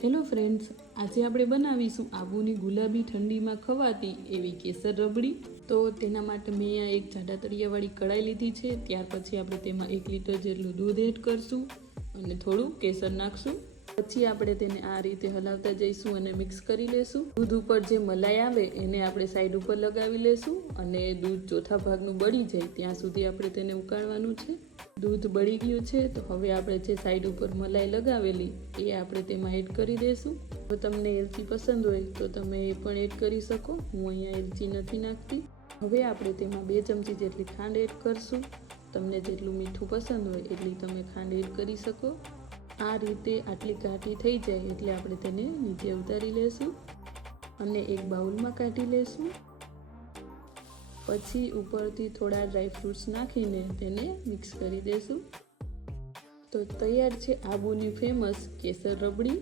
Hello friends, આજે આપણે બનાવીશું આબુની ગુલાબી ઠંડીમાં ખવાતી એવી કેસર રબડી. તો તેના માટે મેં અહીંયા એક જાડા તળિયાવાળી કઢાઈ લીધી છે. ત્યાર પછી આપણે તેમાં 1 લીટર જેટલું દૂધ એડ કરશું અને થોડું કેસર નાખશું. પછી આપણે તેને આ રીતે હલાવતા જઈશું અને મિક્સ કરી લેશું. દૂધ ઉપર જે મલાઈ આવે એને આપણે સાઈડ ઉપર લગાવી લેશું અને દૂધ ચોથા ભાગનું બળી જાય ત્યાં સુધી આપણે તેને ઉકાળવાનું છે. દૂધ બળી ગયું છે તો હવે આપણે જે સાઈડ ઉપર મલાઈ લગાવેલી એ આપણે તેમાં એડ કરી દઈશું. જો તમને એલચી પસંદ હોય તો તમે એ પણ એડ કરી શકો. હું અહીંયા એલચી નથી નાખતી. હવે આપણે તેમાં 2 ચમચી જેટલી ખાંડ એડ કરશું. તમને જેટલું મીઠું પસંદ હોય એટલી તમે ખાંડ એડ કરી શકો. આ રીતે આટલી ઘાટી થઈ જાય એટલે આપણે તેને નીચે ઉતારી લેશું અને એક બાઉલમાં કાઢી લેશું. પછી ઉપરથી થોડા ડ્રાયફ્રૂટ્સ નાખીને તેને મિક્સ કરી દેશું. તો તૈયાર છે આબુની ફેમસ કેસર રબડી.